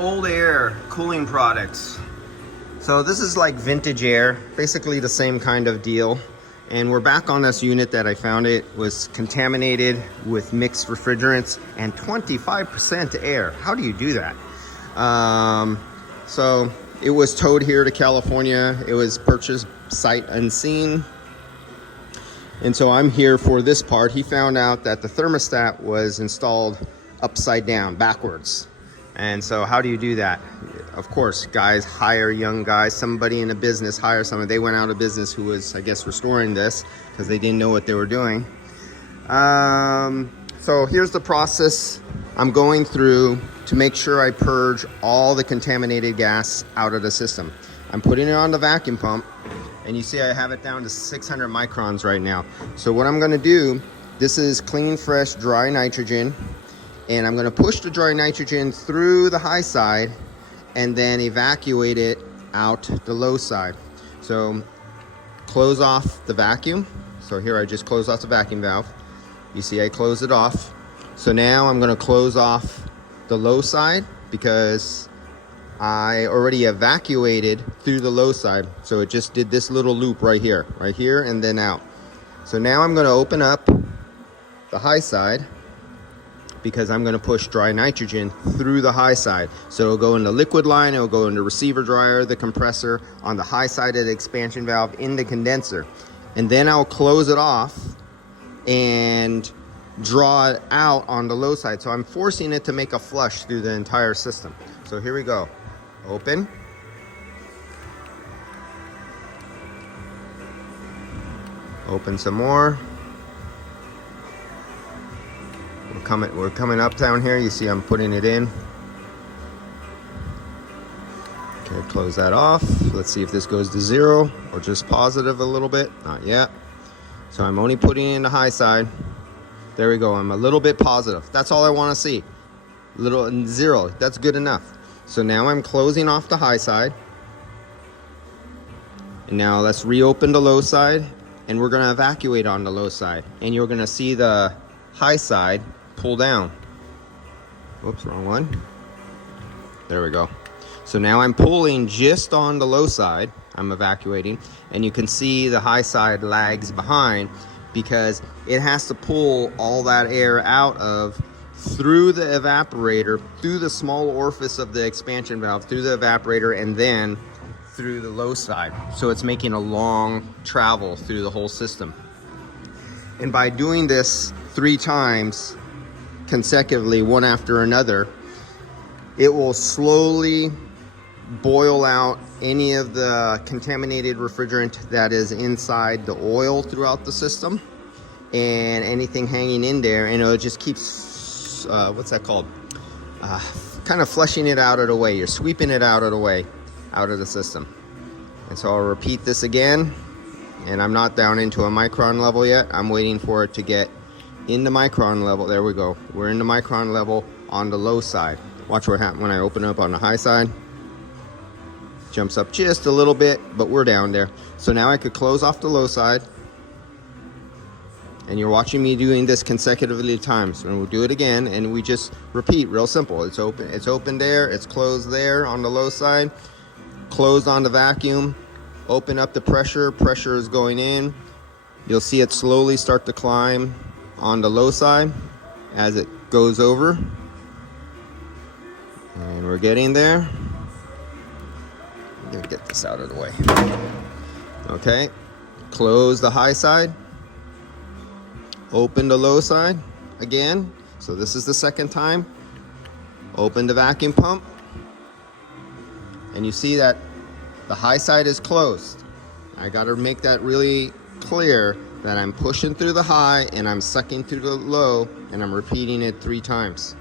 old air cooling products. So this is like vintage air, basically the same kind of deal. And we're back on this unit that I found. It was contaminated with mixed refrigerants and 25% air. How do you do that? So it was towed here to California. It was purchased sight unseen. And so I'm here for this part. He found out that the thermostat was installed upside down, backwards. And so how do you do that? Of course, guys hire young guys. Somebody in a business hire someone. They went out of business who was, I guess, restoring this because they didn't know what they were doing. So here's the process I'm going through to make sure I purge all the contaminated gas out of the system. I'm putting it on the vacuum pump, and you see I have it down to 600 microns right now. So what I'm going to do, this is clean, fresh, dry nitrogen, and I'm going to push the dry nitrogen through the high side and then evacuate it out the low side. So close off the vacuum. So here I just closed off the vacuum valve. You see I close it off. So now I'm going to close off the low side because I already evacuated through the low side. So it just did this little loop right here, and then out. So now I'm going to open up the high side because I'm going to push dry nitrogen through the high side. So it'll go in the liquid line, it'll go in the receiver dryer, the compressor, on the high side of the expansion valve, in the condenser. And then I'll close it off and draw it out on the low side. So I'm forcing it to make a flush through the entire system. So here we go. Open. Open some more. We're coming up down here. You see I'm putting it in. Okay, close that off. Let's see if this goes to 0 or just positive a little bit. Not yet. So I'm only putting it in the high side. There we go. I'm a little bit positive. That's all I want to see. Little 0. That's good enough. So now I'm closing off the high side. And now let's reopen the low side, and we're going to evacuate on the low side. And you're going to see the high side pull down. Whoops, wrong one. There we go. So now I'm pulling just on the low side. I'm evacuating, and you can see the high side lags behind because it has to pull all that air out of through the evaporator, through the small orifice of the expansion valve, through the evaporator, and then through the low side. So it's making a long travel through the whole system. And by doing this 3 times consecutively, one after another, it will slowly boil out any of the contaminated refrigerant that is inside the oil throughout the system and anything hanging in there, and it'll just keep what's that called? Kind of flushing it out of the way. You're sweeping it out of the way, out of the system. And so I'll repeat this again, and I'm not down into a micron level yet. I'm waiting for it to get in the micron level. There we go. We're in the micron level on the low side. Watch what happens when I open up on the high side. Jumps up just a little bit, but we're down there. So now I could close off the low side. And you're watching me doing this consecutively times. And we'll do it again, and we just repeat. Real simple. It's open there, it's closed there on the low side, closed on the vacuum, open up the pressure is going in. You'll see it slowly start to climb on the low side as it goes over. And we're getting there. I'm gonna get this out of the way. Okay, close the high side. Open the low side again. So this is the second time. Open the vacuum pump. And you see that the high side is closed. I got to make that really clear that I'm pushing through the high and I'm sucking through the low, and I'm repeating it 3 times.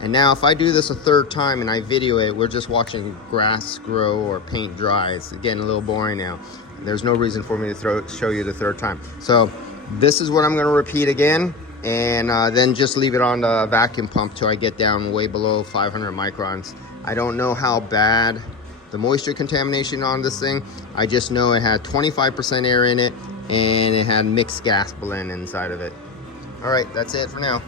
And now if I do this a 3rd time and I video it, we're just watching grass grow or paint dry. It's getting a little boring now. There's no reason for me to show you the 3rd time. So this is what I'm going to repeat again, and then just leave it on the vacuum pump till I get down way below 500 microns. I don't know how bad the moisture contamination on this thing. I just know it had 25% air in it, and it had mixed gas blend inside of it. All right, that's it for now.